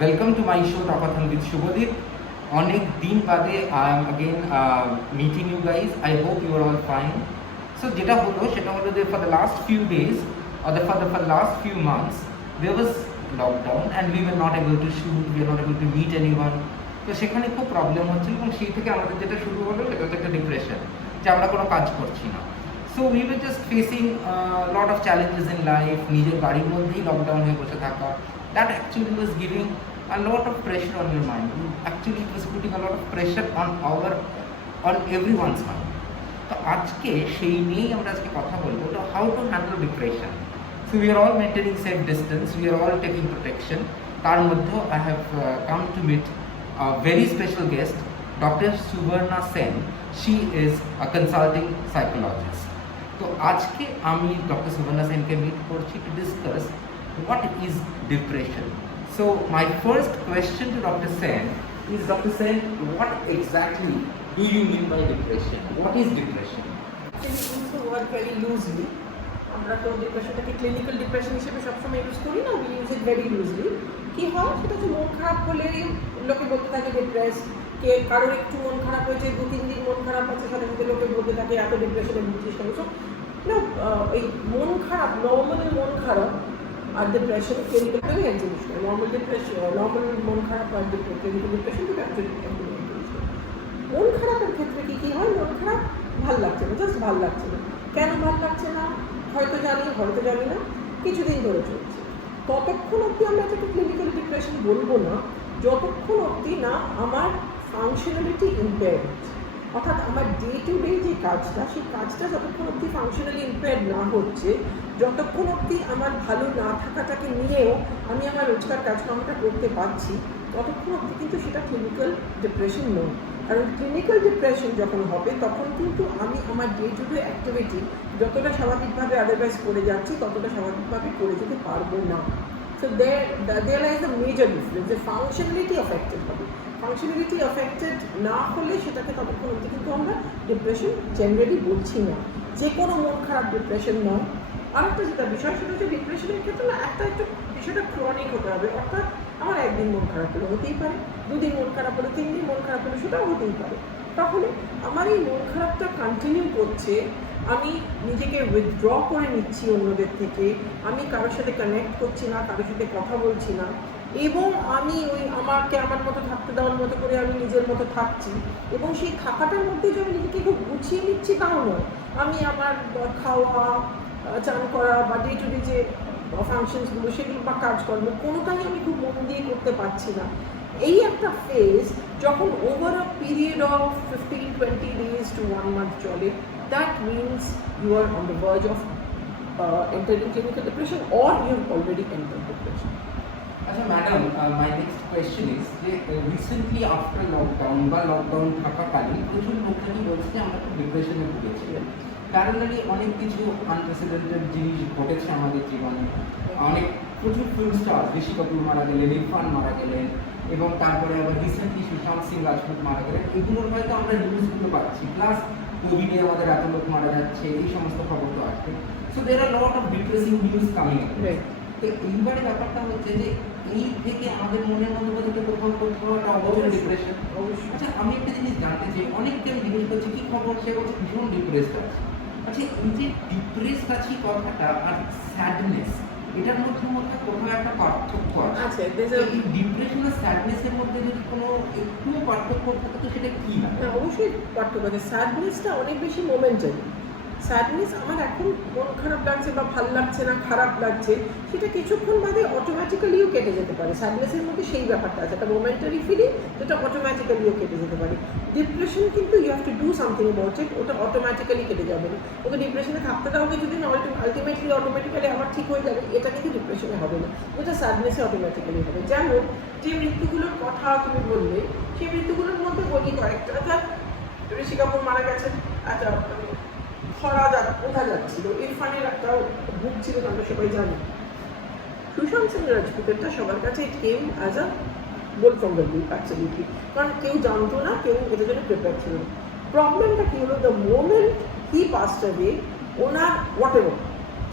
Welcome to my show Talkathon with Shubhodip. অনেক দিন বাদে I am again meeting you guys. I hope you are all fine. So যেটা হলো সেটা হলো যে for the last few days or for the last few months there was lockdown and we were not able to shoot, we were not able to meet anyone. তো সেখানে খুব problem হচ্ছিল এবং সেই থেকে আমাদের যেটা শুরু হলো সেটা হচ্ছে একটা ডিপ্রেশন, যে আমরা কোনো কাজ করছি না। So we were just facing a lot of challenges in life. নিজের বাড়ির মধ্যেই লকডাউন হয়ে বসে থাকা, that actually was giving a lot of pressure on your mind. Actually it was putting a lot of pressure on everyone's mind. তো আজকে সেই নিয়েই আমরা আজকে কথা বলবো, তো how to handle depression. So we are all maintaining safe distance, we are all taking protection. তার মধ্যেও I have come to meet a very special guest, Dr. Suvarna Sen. She is a consulting psychologist. তো আজকে আমি doctor Suborna সেনকে meet করছি to discuss what is depression. So my first question to doctor Sen is, doctor Sen, what exactly do you mean by depression? What is depression? Word very loosely. আমরা তো ডিপ্রেশনটাকে clinical depression হিসেবে সবসময় use করি না, we use it very loosely. কী হয় সেটা হচ্ছে মন খারাপ হলেই লোকে বলতে থাকে ডিপ্রেস। কে কারোর একটু মন খারাপ হয়েছে, 2-3 দিন মন খারাপ আছে, সাথে সাথে লোকে বলতে থাকে এত ডিপ্রেশনে ভুগছিস কেন। সো না, এই মন খারাপ, নর্মাল মন খারাপ আর ডিপ্রেশন ক্লিনিক্যাল এক জিনিস নয়। নর্মাল ডিপ্রেশন, নর্মাল মন খারাপ আর ক্লিনিক্যাল ডিপ্রেশন দুটো একজন জিনিস নয়। মন খারাপের ক্ষেত্রে কী হয়, মন খারাপ ভাল লাগছে না, জাস্ট ভাল লাগছে না। কেন ভাল লাগছে না হয়তো জানি না, কিছুদিন ধরে চলছে। ততক্ষণ অবধি আমরা এটাকে ক্লিনিক্যাল ডিপ্রেশন বলবো না যতক্ষণ অবধি না আমার ফাংশনালিটি ইম্পেয়ার্ড হচ্ছে। অর্থাৎ আমার ডে টু ডে যে কাজটা, সেই কাজটা যতক্ষণ অবধি ফাংশনালি ইম্পেয়ার্ড না হচ্ছে, যতক্ষণ অবধি আমার ভালো না থাকাটাকে নিয়েও আমি আমার রোজকার কাজকর্মটা করতে পারছি, ততক্ষণ অবধি কিন্তু সেটা ক্লিনিক্যাল ডিপ্রেশন নয়। কারণ ক্লিনিক্যাল ডিপ্রেশন যখন হবে তখন কিন্তু আমি আমার ডে টু ডে অ্যাক্টিভিটি যতটা স্বাভাবিকভাবে আদারওয়াইজ করে যাচ্ছি ততটা স্বাভাবিকভাবে করে যেতে পারবো না। So there lies the major difference, যে ফাংশনালিটি অ্যাফেক্টেড হবে। ফাংশনালিটি অ্যাফেক্টেড না হলে সেটাকে ততক্ষণ অবধি কিন্তু আমরা ডিপ্রেশন জেনারেলি বলছি না। যে কোনো মন খারাপ ডিপ্রেশন নয়। আরেকটা যেটা বিষয় সেটা হচ্ছে ডিপ্রেশনের ক্ষেত্রে না একটু বিষয়টা ক্রনিক হতে হবে। অর্থাৎ আমার একদিন মন খারাপ হলে হতেই পারে, 2 দিন মন খারাপ হলে, 3 দিন মন খারাপ হলে, সেটাও হতেই পারে। তাহলে আমার এই মন খারাপটা কন্টিনিউ করছে, আমি নিজেকে উইথড্র করে নিচ্ছি অন্যদের থেকে, আমি কারোর সাথে কানেক্ট করছি না, কারোর সাথে কথা বলছি না, এবং আমি আমাকে আমার মতো থাকতে দেওয়ার মতো করে আমি নিজের মতো থাকছি, এবং সেই থাকাটার মধ্যে যে আমি নিজেকে খুব গুছিয়ে নিচ্ছি তাও নয়। আমি আমার খাওয়া, চান করা বা ডে টু ডে যে ফাংশনসগুলো সেগুলো বা কাজকর্ম কোনোটাই আমি খুব মন দিয়ে করতে পারছি না। এই একটা ফেজ যখন over a period of 15-20 days to 1 month চলে, that means you are on the verge of entering clinical depression or you have already entered depression. আচ্ছা madam, my next question is যে রিসেন্টলি আফটার লকডাউন বা lockdown থাকাকালীন প্রচুর লোকজনই বলছে যে আমরা খুব ডিপ্রেশনে ভুগেছি। প্যারালালি অনেক কিছু আনপ্রেসিডেন্টেড জিনিস ঘটেছে আমাদের জীবনে। প্রচুর ফিল্ম স্টার, ঋষি কাপুর মারা গেলেন, ইরফান মারা গেলেন, এবং তারপরে আবার রিসেন্টলি সুশান্ত সিং রাজপুত মারা গেলেন। এগুলোর হয়তো আমরা নিউজগুলো পাচ্ছি, প্লাস কোভিডে আমাদের এত লোক মারা যাচ্ছে, এই সমস্ত খবর তো আসছে। So there are lot of depressing news coming. তো এইবারে ব্যাপারটা হচ্ছে যে এই থেকে আমাদের মনের মধ্যে কোথাও একটা অবশ্যই ডিপ্রেশন। আচ্ছা আমি একটা জিনিস জানতে চাই, অনেককে আমি জিজ্ঞেস করছি কি খবর, সে বলছে ভীষণ ডিপ্রেসড আছে। আচ্ছা এই যে ডিপ্রেসড আছি কথাটা আর স্যাডনেস, এটার মধ্যে কোথাও একটা পার্থক্য আছে? এই ডিপ্রেশন আর স্যাডনেসের মধ্যে যদি কোনো একটু পার্থক্য থাকে তো সেটা কি না? অবশ্যই পার্থক্য আছে। স্যাডনেসটা অনেক বেশি মোমেন্টারি। স্যাডনেস আমার এখন মন খারাপ লাগছে বা ভাল লাগছে না, খারাপ লাগছে, সেটা কিছুক্ষণ বাদে অটোমেটিক্যালিও কেটে যেতে পারে। স্যাডনেসের মধ্যে সেই ব্যাপারটা আছে, একটা মোমেন্টারি ফিলিং যেটা অটোমেটিক্যালিও কেটে যেতে পারে। ডিপ্রেশন কিন্তু you have to do something about it, ওটা অটোমেটিক্যালি কেটে যাবে না। ওকে ডিপ্রেশনে থাকতে দাও যদি না, আলটিমেটলি অটোমেটিক্যালি আবার ঠিক হয়ে যাবে, এটা কিন্তু ডিপ্রেশনে হবে না, যেটা স্যাডনেসে অটোমেটিক্যালি হবে। যেমন যে মৃত্যুগুলোর কথা তুমি বললে, সেই মৃত্যুগুলোর মধ্যে বলি কয়েকটা। অর্থাৎ ঋষি কাপুর মারা গেছেন, একটা বোঝা যাচ্ছিল। ইরফানের একটা বুক ছিল, আমরা সবাই জানি। সুশান্ত সিং রাজপুতেরটা সবার কাছে it came as a goal from the blue, absolutely. কারণ কেউ জানতো না, কেউ এটার জন্য প্রিপেয়ার ছিল না। প্রবলেমটা কী হলো, the moment he passed away, ওনার whatever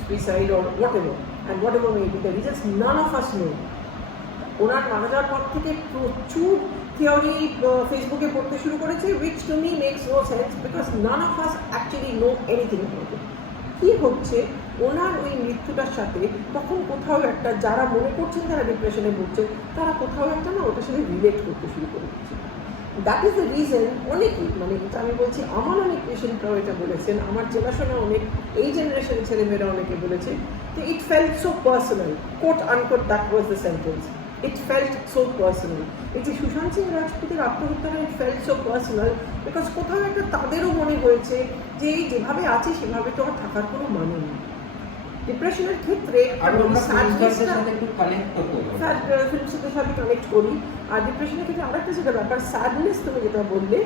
suicide or whatever, and whatever may be the reasons, none of us know, ওনার মারা যাওয়ার পর থেকে প্রচুর থিওরি ফেসবুকে পড়তে শুরু করেছে, which to me makes no sense because none of us actually know anything about it. কি হচ্ছে ওনার ওই মৃত্যুটার সাথে তখন কোথাও একটা, যারা মনে করছেন যারা ডিপ্রেশনে ভুগছেন, তারা কোথাও একটা না ওটার সাথে রিলেট করতে শুরু করে দিচ্ছে। দ্যাট ইজ দ্য রিজন অনেকেই, মানে এটা আমি বলছি, আমার অনেক পেশেন্টরাও এটা বলেছেন, আমার চেনাশোনা অনেক এই জেনারেশনের ছেলেমেয়েরা অনেকে বলেছে যে it felt so personal, quote unquote, that was the sentence, it felt so personal. এই যে সুশান্ত সিং রাজপুতের আত্মহত্যাটা, it felt so personal because কোথাও একটা তাদেরও মনে হয়েছে যে এই যেভাবে আছে সেভাবে তো আর থাকার কোনো মানে নেই। ডিপ্রেশনের ক্ষেত্রে ফিল্মের সাথে কানেক্ট করি, আর ডিপ্রেশনের ক্ষেত্রে আরেকটা যেটা ব্যাপার, স্যাডনেস, তুমি যেটা বললে,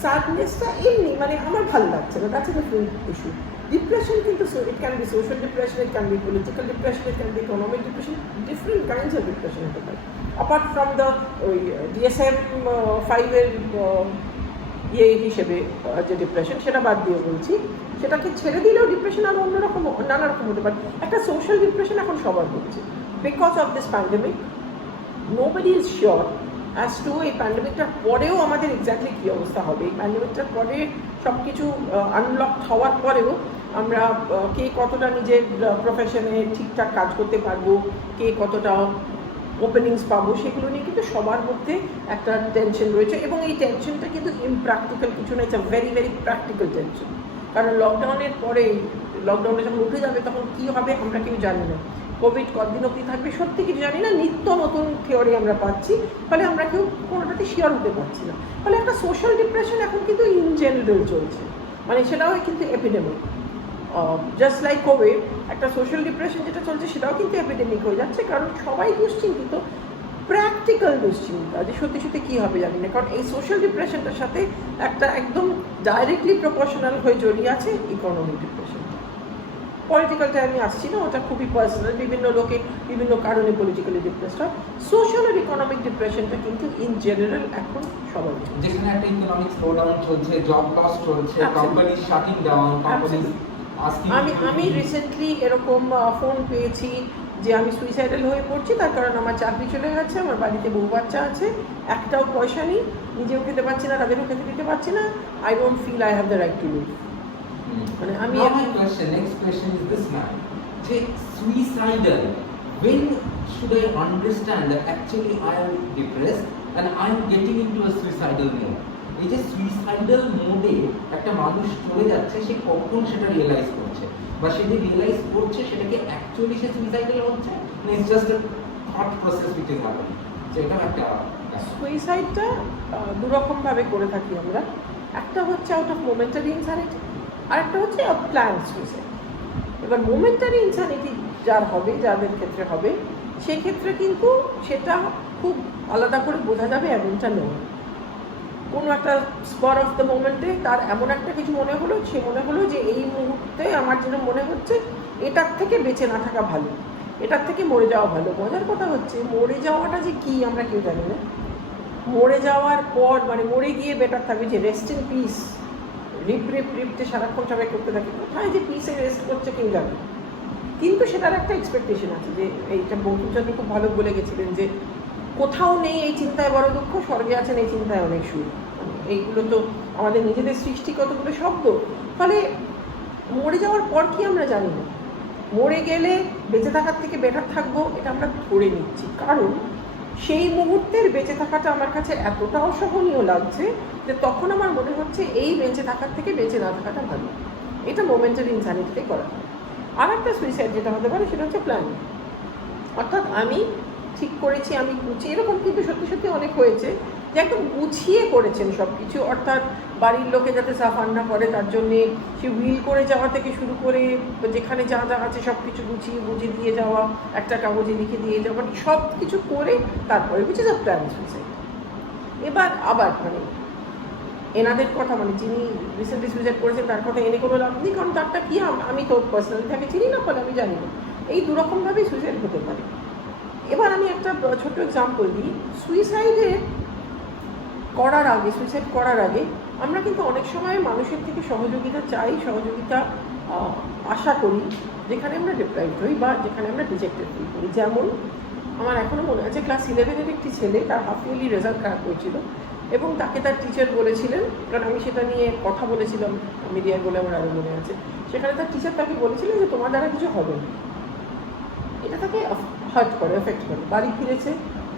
স্যাডনেসটা এমনি মানে আমার ভালো লাগছে না, that's a different issue. Depression কিন্তু it can be social depression, it can be political depression, it can be economic depression, different kinds of depression হতে পারে। অ্যাপার্ট ফ্রম দ্য ওই DSM-5 ইয়ে হিসেবে যে ডিপ্রেশন, সেটা বাদ দিয়ে বলছি, সেটাকে ছেড়ে দিলেও ডিপ্রেশন আর অন্যরকম নানা রকম হতে পারে। একটা সোশ্যাল ডিপ্রেশন এখন সবার হচ্ছে because of this pandemic. Nobody is sure as to এই প্যান্ডেমিকটার পরেও আমাদের এক্স্যাক্টলি কী অবস্থা হবে। এই প্যান্ডেমিকটার পরে সব কিছু আনলক হওয়ার পরেও আমরা কে কতটা নিজের প্রফেশনে ঠিকঠাক কাজ করতে পারবো, কে কতটা ওপেনিংস পাবো, সেগুলো নিয়ে কিন্তু সবার মধ্যে একটা টেনশন রয়েছে। এবং এই টেনশনটা কিন্তু ইমপ্র্যাকটিক্যাল কিছু না, it's a very very practical tension. কারণ লকডাউনের পরে, লকডাউনে যখন উঠে যাবে তখন কী হবে আমরা কেউ জানি না, কোভিড কতদিন অবধি থাকবে সত্যি কিছু জানি না, নিত্য নতুন থিওরি আমরা পাচ্ছি, ফলে আমরা কেউ কোনোটাতে শিওর হতে পারছি না। ফলে একটা সোশ্যাল ডিপ্রেশন এখন কিন্তু ইন জেনারেল চলছে, মানে সেটাও কিন্তু এপিডেমিক। জাস্ট লাইক কোভিড, একটা সোশ্যাল ডিপ্রেশন যেটা চলছে সেটাও কিন্তু এপিডেমিক হয়ে যাচ্ছে, কারণ সবাই দুশ্চিন্তিত, প্র্যাকটিক্যাল দুশ্চিন্তা যে সত্যি সত্যি কী হবে জানি না। কারণ এই সোশ্যাল ডিপ্রেশনটার সাথে একটা একদম ডাইরেক্টলি প্রপোর্শনাল হয়ে জড়িয়ে আছে ইকোনমিক ডিপ্রেশন। পলিটিক্যালটা আমি আসছি না, ওটা খুবই পার্সোনাল, বিভিন্ন লোকে বিভিন্ন কারণে পলিটিক্যালি ডিপ্রেসড হয়। সোশ্যাল আর ইকোনমিক ডিপ্রেশনটা কিন্তু ইন জেনারেল এখন সবাই, যেখানে একটা ইকোনমিক স্লোডাউন চলছে, জব লস চলছে, কোম্পানি শাটিং ডাউন, কোম্পানি আমি রিসেন্টলি এরকম ফোন পেয়েছি যে আমি সুইসাইডাল হয়ে পড়ছি, তার কারণ আমার চাকরি চলে গেছে, আমার বাড়িতে বউ বাচ্চা আছে, একটাও পয়সা নেই, নিজেও খেতে পারছি না, তাদেরও খেতে দিতে পারছি না, I don't feel I have the right to live. মানে আমি next question is this ma'am, যে suicidal, when should I understand that actually I am depressed and I am getting into a suicidal mode? এই যে suicidal মোডে একটা মানুষ চলে যাচ্ছে, সে কখন সেটা রিয়েলাইজ করছে, বা সে যে রিয়েলাইজ করছে সেটাকে অ্যাকচুয়ালি সে সুইসাইডাল হচ্ছে, না it's just a thought process which is happening? যেটা একটা সুইসাইডটা দুরকমভাবে করে থাকি আমরা, একটা হচ্ছে আউট অফ মোমেন্টারি ইনসানিটি, আর একটা হচ্ছে প্ল্যান সুইসাইড। এবার মোমেন্টারি ইনসানিটি যার হবে, যাদের ক্ষেত্রে হবে, সেক্ষেত্রে কিন্তু সেটা খুব আলাদা করে বোঝা যাবে এমনটা নয়। কোনো একটা স্পর অফ দ্য মোমেন্টে তার এমন একটা কিছু মনে হলো, সে মনে হলো যে এই মুহূর্তে আমার যেন মনে হচ্ছে এটার থেকে বেঁচে না থাকা ভালো, এটার থেকে মরে যাওয়া ভালো। মজার কথা হচ্ছে মরে যাওয়াটা যে কী আমরা কেউ জানি না। মরে যাওয়ার পর মানে মরে গিয়ে বেটার থাকবে, যে রেস্ট ইন পিস, রিপটে সারাক্ষণ সবাই করতে থাকে, কোথায় যে পিসে রেস্ট করছে কেউ জানে। কিন্তু সেটার একটা এক্সপেকটেশন আছে, যে এইটা বঙ্কিমচন্দ্র খুব ভালো বলে গেছিলেন যে কোথাও নেই এই চিন্তায় বড় দুঃখ, স্বর্গে আছেন এই চিন্তায় অনেক সুখ। এইগুলো তো আমাদের নিজেদের সৃষ্টি কতগুলো শব্দ। ফলে মরে যাওয়ার পর কি আমরা জানি না, মরে গেলে বেঁচে থাকার থেকে বেটার থাকবো এটা আমরা ধরে নিচ্ছি, কারণ সেই মুহূর্তের বেঁচে থাকাটা আমার কাছে এতটা অসহনীয় লাগছে যে তখন আমার মনে হচ্ছে এই বেঁচে থাকার থেকে বেঁচে না থাকাটা ভালো। এটা মোমেন্টারি ইনসানিটিতে করা হয়। আর একটা সুইসাইড যেটা হতে পারে সেটা হচ্ছে প্ল্যানিং, অর্থাৎ আমি ঠিক করেছি, আমি গুছিয়ে, এরকম কিন্তু সত্যি সত্যি অনেক হয়েছে যে একদম গুছিয়ে করেছেন সব কিছু, অর্থাৎ বাড়ির লোকে যাতে সাফার না করে তার জন্যে সে উইল করে যাওয়া থেকে শুরু করে যেখানে যা যা আছে সব কিছু গুছিয়ে বুঝে দিয়ে যাওয়া, একটা কাগজে লিখে দিয়ে যাওয়া, মানে সব কিছু করে তারপরে বুঝে যা প্ল্যান সুইসাইড। এবার আবার মানে এনাদের কথা, মানে যিনি রিসেন্টলি সুইসাইড করেছেন তার কথা এনে কোনো লাভ নেই, কারণ তারটা কি আমি তো পার্সোনালি তাকে চিনি না, ফলে আমি জানি না। এই দুরকমভাবেই সুইসাইড হতে পারে। এবার আমি একটা ছোট্ট এক্সাম্পল দিই। সুইসাইড করার আগে আমরা কিন্তু অনেক সময় মানুষের থেকে সহযোগিতা চাই, সহযোগিতা আশা করি, যেখানে আমরা ডিপ্রাইভড হই বা যেখানে আমরা রিজেক্টেড ফিল করি। যেমন আমার এখনও মনে আছে ক্লাস 11-এর একটি ছেলে, তার হাফ ইয়ারলি রেজাল্ট খারাপ হয়েছিল এবং তাকে তার টিচার বলেছিলেন, কারণ আমি সেটা নিয়ে কথা বলেছিলাম মিডিয়ায় বলে আমার আরও মনে আছে, সেখানে তার টিচার তাকে বলেছিলেন যে তোমার দ্বারা কিছু হবে না। এটা তাকে হার্ট করে, এফেক্ট করে। বাড়ি ফিরেছে,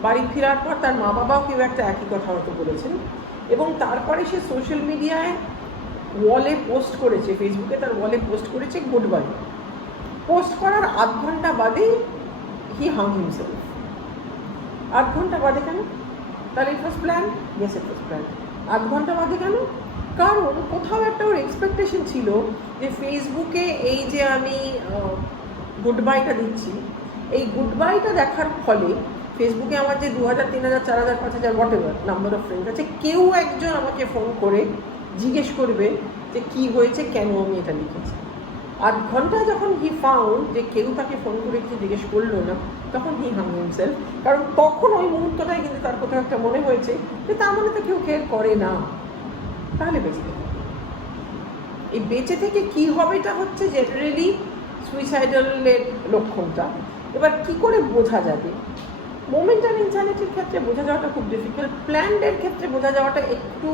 বাড়ি ফেরার পর তার মা বাবাও কেউ একটা একই কথা হয়তো বলেছেন, এবং তারপরে সে সোশ্যাল মিডিয়ায় ওয়ালে পোস্ট করেছে, ফেসবুকে তার ওয়ালে পোস্ট করেছে গুড বাই। পোস্ট করার আধ ঘন্টা বাদে হি হাং হিমসেলফ। আধ ঘন্টা বাদে কেন? তাহলে ইট ওয়াজ প্ল্যান? ইয়েস, ইট ওয়াজ প্ল্যান। আধ ঘন্টা বাদে কেন? কারণ কোথাও একটা ওর এক্সপেকটেশন ছিল যে ফেসবুকে এই যে আমি গুড বাইটা দিচ্ছি, এই গুড বাইটা দেখার ফলে ফেসবুকে আমার যে 2000, 3000, 4000, 5000 what ever number of friend আছে, কেউ একজন আমাকে ফোন করে জিজ্ঞেস করবে যে কী হয়েছে, কেন আমি এটা লিখেছি। আধ ঘন্টা যখন হি ফাউন্ড যে কেউ তাকে ফোন করে কিছু জিজ্ঞেস করলো না, তখন হি হাং হিমসেলফ। কারণ তখন ওই মুহূর্তটাই কিন্তু তার কোথাও একটা মনে হয়েছে যে তার মানে তো কেউ কেয়ার করে না, তাহলে বেঁচে থাকে। এই বেঁচে থেকে কী হবে এটা হচ্ছে জেনারেলি সুইসাইডালের লক্ষণটা। এবার কী করে বোঝা যাবে? মোমেন্টাম ইনসানিটির ক্ষেত্রে বোঝা যাওয়াটা খুব ডিফিকাল্ট। প্ল্যান্ডের ক্ষেত্রে বোঝা যাওয়াটা একটু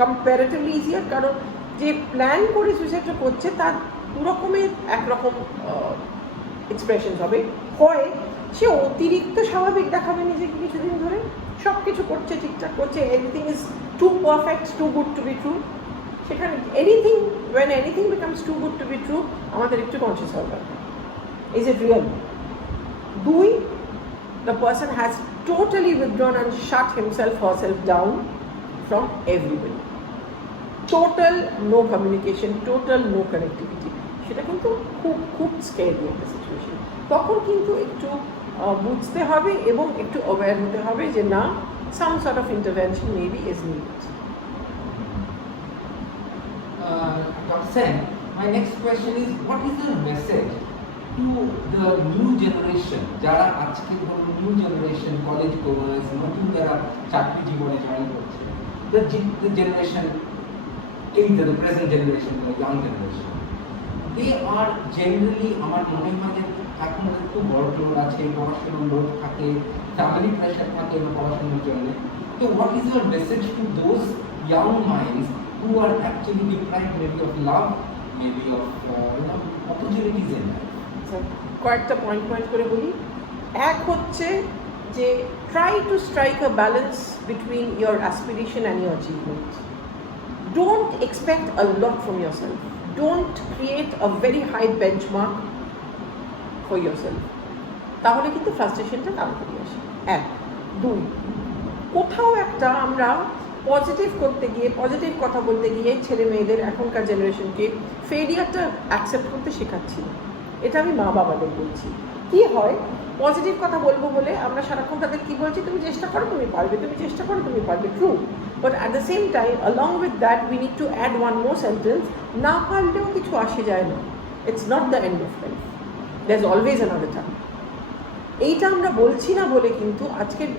কম্প্যারেটিভলি ইজিয়ার, কারণ যে প্ল্যান করে সুইসাইডটা করছে তার দু রকমের একরকম এক্সপ্রেশনস হবে। হয় সে অতিরিক্ত স্বাভাবিক দেখাবে নিজেকে কিছুদিন ধরে, সব কিছু করছে, ঠিকঠাক করছে, everything is too perfect, too good to be true. সেখানে when anything becomes too good to be true, আমাদের একটু কনসিয়াস হওয়া দরকার। Is it real? 2, the person has totally withdrawn and shut himself, herself down from everybody. Total no communication, total no connectivity. সেটা কিন্তু খুব scary একটা situation. তখন কিন্তু একটু বুঝতে হবে এবং একটু অ্যাওয়্যার হতে হবে যে না, some sort of intervention maybe is needed. Dr. Sen, my next question is, what is your message to the new generation, যারা আজকে নিউ জেনারেশন কলেজ গোয়ার্স, নতুন যারা চাকরি জীবনে জয়েন করছে, the generation, the present generation, the young generation, they are generally, আমার মনে হয় যে এখন একটু বড় লোড আছে, পড়াশোনার লোড থাকে, ফ্যামিলি প্রেশার থাকে পড়াশোনার জন্য। তো what is your message to those young minds who are actually deprived maybe of love, maybe of opportunities in life? কয়েকটা পয়েন্ট করে বলি। এক হচ্ছে যে try to strike a balance between your aspiration and your achievement. Don't expect a lot from your self, don't create a very high benchmark for your self, তাহলে কিন্তু ফ্রাস্ট্রেশনটা তাড়াতাড়ি আসে। 1, 2, কোথাও একটা আমরা পজিটিভ করতে গিয়ে, পজিটিভ কথা বলতে গিয়ে ছেলে মেয়েদের এখনকার জেনারেশনকে ফেলিয়ারটা অ্যাকসেপ্ট করতে শেখাচ্ছি না। এটা আমি মা বাবাদের বলছি। কী হয়, পজিটিভ কথা বলবো বলে আমরা সারাক্ষণ তাদের কী বলছি, তুমি চেষ্টা করো তুমি পারবে, তুমি চেষ্টা করো তুমি পারবে, true, but at the same time along with that we need to add one more sentence, না পারলেও কিছু আসে যায় না, it's not the end of life, there's always another time। এইটা আমরা বলছি না বলে কিন্তু আজকের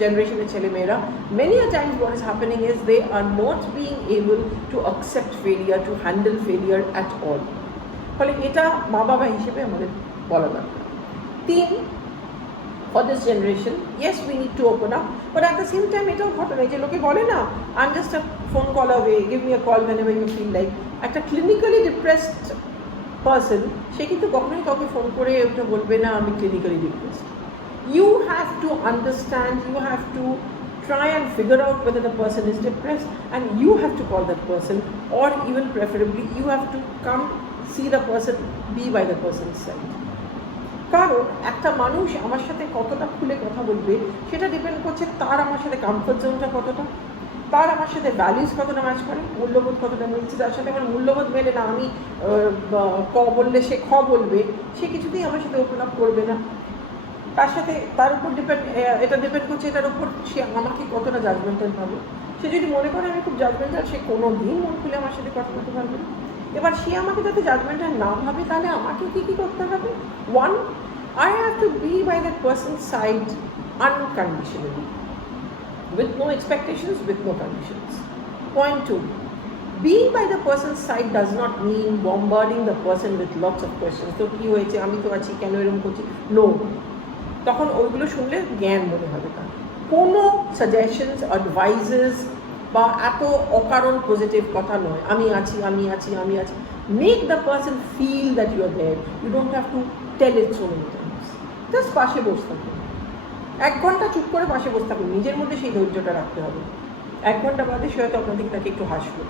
জেনারেশনের ছেলেমেয়েরা many a times what is happening is they are not being able to accept failure, to handle failure at all। ফলে এটা মা বাবা হিসেবে আমাদের বলা দরকার। 3, for this generation, yes we need to open up, but at the same time এটাও ঘটনা যে লোকে বলে না, I'm just a phone call away, give me a call whenever you feel like। একটা clinically depressed person সে কিন্তু কখনোই কাউকে ফোন করে ওটা বলবে না আমি clinically depressed. You have to understand, you have to try and figure out whether the person is depressed, and you have to call that person, or even preferably you have to come see the person, be by the person's side। কারণ একটা মানুষ আমার সাথে কতটা খুলে কথা বলবে সেটা ডিপেন্ড করছে তার আমার সাথে কমফর্ট জোনটা কতটা, তার আমার সাথে ভ্যালিউজ কতটা ম্যাচ করে, মূল্যবোধ কতটা মিলছে। তার সাথে আমার মূল্যবোধ মেলে না, আমি ক বললে সে খ বলবে, সে কিছুতেই আমার সাথে ওপেন আপ করবে না। তার সাথে তার উপর এটা ডিপেন্ড করছে এটার উপর সে আমাকে কতটা জাজমেন্টাল ভাবে। সে যদি মনে করে আমি খুব জাজমেন্টাল, সে কোনো দিন মন খুলে আমার সাথে কথা বলতে পারবে না। এবার সে আমাকে যাতে জাজমেন্টাল না ভাবে তাহলে আমাকে কী করতে হবে? 1, I have to be by that person's side unconditionally, with no expectations, with no conditions। Point 2, being by the person's side does not mean bombarding the person with lots of questions। তো কী হয়েছে, আমি তো আছি, কেন এরকম করছি? No, তখন ওইগুলো শুনলে জ্ঞান মনে হবে তার। কোনো সাজেশনস অ্যাডভাইসেস বা এত অকারণ পজিটিভ কথা নয়, আমি আছি আমি আছি আমি আছি। Make the person feel that you are there, you don't have to tell it so many times. Just পাশে বসে থাকুন, 1 ঘন্টা চুপ করে পাশে বসে থাকুন, নিজের মধ্যে সেই ধৈর্যটা রাখতে হবে। 1 ঘন্টা বাদে সে হয়তো আপনার দিকে তাকে একটু হাসবে,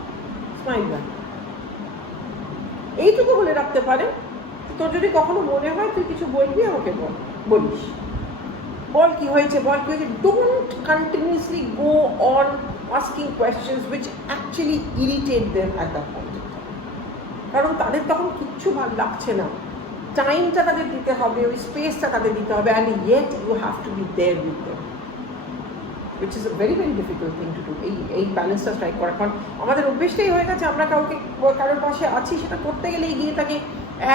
স্মাইল ব্যাক, এইটুকু বলে রাখতে পারে। তোর যদি কখনো মনে হয় তুই কিছু বলবি আমাকে বলিস, বল কি হয়েছে বল কি হয়েছে। Don't continuously go on asking questions which actually irritate them at that point, কারণ তাদের তখন কিচ্ছু ভালো লাগছে না। টাইমটা তাদের দিতে হবে, ওই স্পেসটা তাদের দিতে হবে, and yet you have to be there with them, which is a very very difficult thing to do. এই ব্যালেন্সটা স্ট্রাইক করা, কারণ আমাদের অভ্যেসটাই হয়ে গেছে আমরা কারোর পাশে আছি সেটা করতে গেলেই গিয়ে তাকে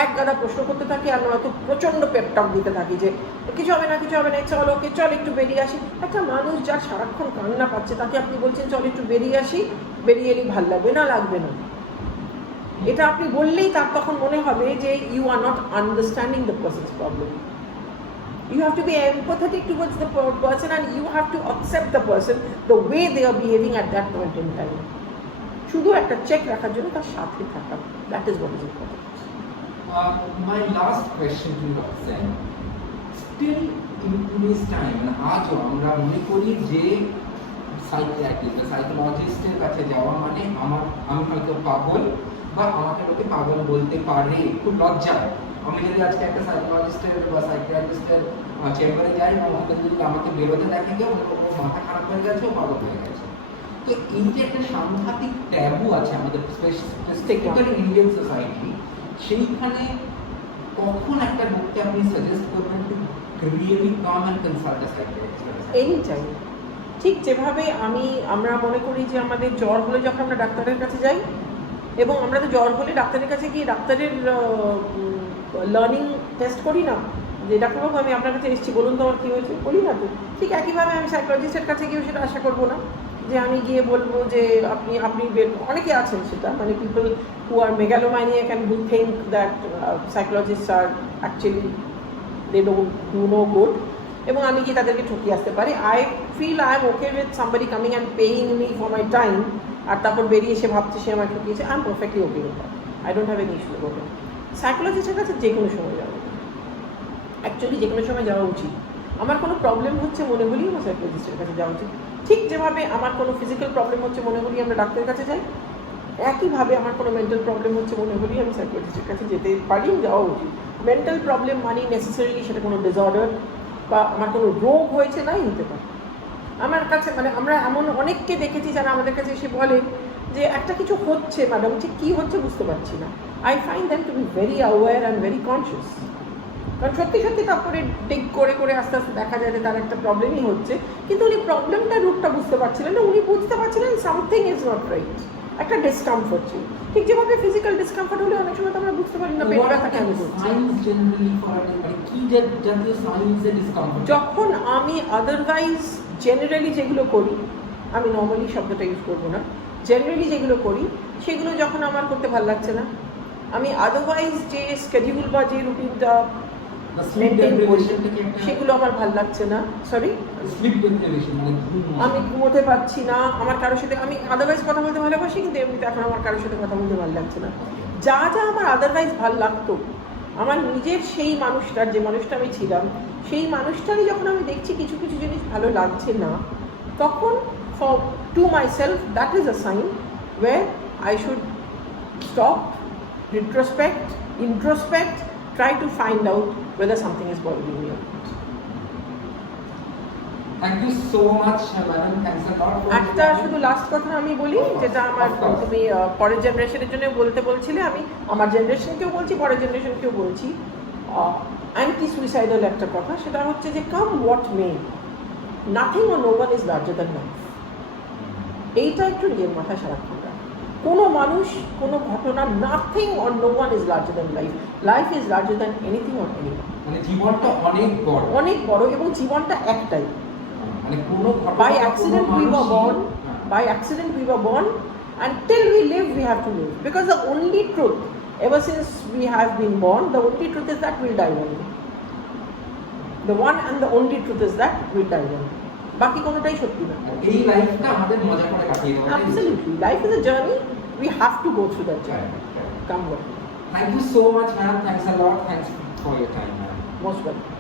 এক গাদা প্রশ্ন করতে থাকি, আর নয়তো প্রচণ্ড পেপটক দিতে থাকি যে কিছু হবে না কিছু হবে না, চল ওকে চল একটু বেরিয়ে আসি। একটা মানুষ যার সারাক্ষণ কান্না পাচ্ছে তাকে আপনি বলছেন চল একটু বেরিয়ে আসি, বেরিয়ে এলেই ভাল লাগবে না, লাগবে না। এটা আপনি বললেই তার তখন মনে হবে যে you are not understanding the person's problem. You have to be empathetic towards the person, and you have to accept the person the way they are behaving at that point in time. শুধু একটা check রাখার জন্য তার সাথে থাকা, that is what is important. My last question to you, Roxanne. Still in today's time, মানে আজও আমরা মনে করি যে সাইকিয়াট্রিস্ট বা সাইকোলজিস্টের কাছে যাওয়া মানে আমি হয়তো পাগল বা আমাকে লোকে পাগল বলতে পারে, খুব লজ্জা। আমি যদি আজকে একটা সাইকোলজিস্টের বা সাইকিয়াট্রিস্টের চেম্বারে যাই বা ওখানে যদি আমাকে বেরোতে দেখে যে ওর মাথা খারাপ হয়ে গেছে, ও পাগল হয়ে গেছে। তো এই যে একটা সাংঘাতিক ট্যাবু আছে আমাদের স্পেসিফিক্যালি ইন্ডিয়ান সোসাইটি, সেইখানে কখন একটা লোককে আপনি সাজেস্ট করবেন to really come and consult a psychiatrist? Any time. ঠিক যেভাবে আমরা মনে করি যে আমাদের জ্বর হলে যখন আমরা ডাক্তারের কাছে যাই, এবং আমরা তো জ্বর হলে ডাক্তারের কাছে গিয়ে ডাক্তারের লার্নিং টেস্ট করি না, যে ডাক্তারবাবু আমি আপনার কাছে এসেছি বলুন তো আমার কী হয়েছে, বলি না তো। ঠিক একইভাবে আমি সাইকোলজিস্টের কাছে গিয়েও সেটা আশা করবো না যে আমি গিয়ে বলবো যে আপনি অনেকে আছেন সেটা, মানে people who are megalomaniac and who think that psychologists are actually they don't do no good, এবং আমি গিয়ে তাদেরকে ঠকিয়ে আসতে পারি। I feel I am okay with somebody coming and paying me for my time, আর তারপর বেরিয়ে এসে ভাবছে সে আমাকে ঠকিয়েছে। I am perfectly okay with that, I don't have any issue about it. সাইকোলজিস্টের কাছে যে কোনো সময় যাওয়া, অ্যাকচুয়ালি যে কোনো সময় যাওয়া উচিত। আমার কোনো প্রবলেম হচ্ছে মনে হলেই আমার সাইকোলজিস্টের কাছে যাওয়া উচিত। ঠিক যেভাবে আমার কোনো ফিজিক্যাল প্রবলেম হচ্ছে মনে হলেই আমরা ডাক্তারের কাছে যাই, একইভাবে আমার কোনো মেন্টাল প্রবলেম হচ্ছে মনে হলেই আমি সাইকোলজিস্টের কাছে যেতে পারি, যাওয়া উচিত। মেন্টাল প্রবলেম মানে নেসেসারিলি সেটা কোনো ডিসঅর্ডার বা আমার কোনো রোগ হয়েছে নাই হতে পারে। আমার কাছে মানে আমরা এমন অনেককে দেখেছি যারা আমাদের কাছে এসে বলে যে একটা কিছু হচ্ছে ম্যাডাম, ঠিক কী হচ্ছে বুঝতে পারছি না। I find them to be very aware and very conscious, কারণ সত্যি সত্যি তারপরে ডিগ করে করে আস্তে আস্তে দেখা যায় যে তার একটা প্রবলেমই হচ্ছে, কিন্তু উনি প্রবলেমটার রূপটা বুঝতে পারছিলেন না, উনি বুঝতে পারছিলেন সামথিং ইজ নট রাইট, একটা ডিসকমফোর্ট ছিল। ঠিক যেভাবে ফিজিক্যাল ডিসকমফোর্ট হলে অনেক সময় তো আমরা বুঝতে পারি না পেট ব্যথা কেন হচ্ছে। যখন আমি আদারওয়াইজ জেনারেলি যেগুলো করি, আমি নর্মালি শব্দটা ইউজ করবো না, জেনারেলি যেগুলো করি সেগুলো যখন আমার করতে ভালো লাগছে না, আমি আদারওয়াইজ যে স্কেডিউল বা যে রুটিনটা মেনটেন করি সেগুলো আমার ভালো লাগছে না, সরি আমি ঘুমোতে পারছি না, আমার কারোর সাথে আমি আদারওয়াইজ কথা বলতে ভালোবাসি কিন্তু এমনিতে এখন আমার কারোর সাথে কথা বলতে ভালো লাগছে না। যা যা আমার আদারওয়াইজ ভালো লাগতো, আমার নিজের সেই মানুষটার, যে মানুষটা আমি ছিলাম সেই মানুষটারই যখন আমি দেখছি কিছু কিছু জিনিস ভালো লাগছে না, তখন for to my self that is a sign way I should stop, retrospect, introspect, try to find out whether something is bothering me or not. Thank you so much, madam. Thanks a lot for একটা শুধু last কথা আমি বলি, যেটা আমার তুমি পরের জেনারেশনের জন্য বলতে বলছিলে, আমি আমার জেনারেশনকেও বলছি, পরের জেনারেশনকেও বলছি। অ্যান্টি সুইসাইডাল একটা কথা, সেটা হচ্ছে যে come what may, nothing or no one is larger than life। এইটা একটু নিজের মাথায় সারাক্ষণ রাখো। কোনো মানুষ, কোনো ঘটনা, nothing or no one is larger than life. Life is larger than anything or anyone. মানে জীবনটা অনেক বড়, অনেক বড়, এবং জীবনটা একটাই। মানে কোনো by accident we were born, by accident we were born, and till we live we have to live, because the only truth ever since we have been born, the only truth is that we'll die one day. The one and the only truth is that we'll die young. বাকি কোনোটাই সত্যি না। এই লাইফটা আমাদের মজা করে কাটিয়ে দেবো। Absolutely. Life is a journey. We have to go through that journey. Come on. Thank you so much, ma'am. Thanks a lot. Thanks for your time, ma'am. Most welcome.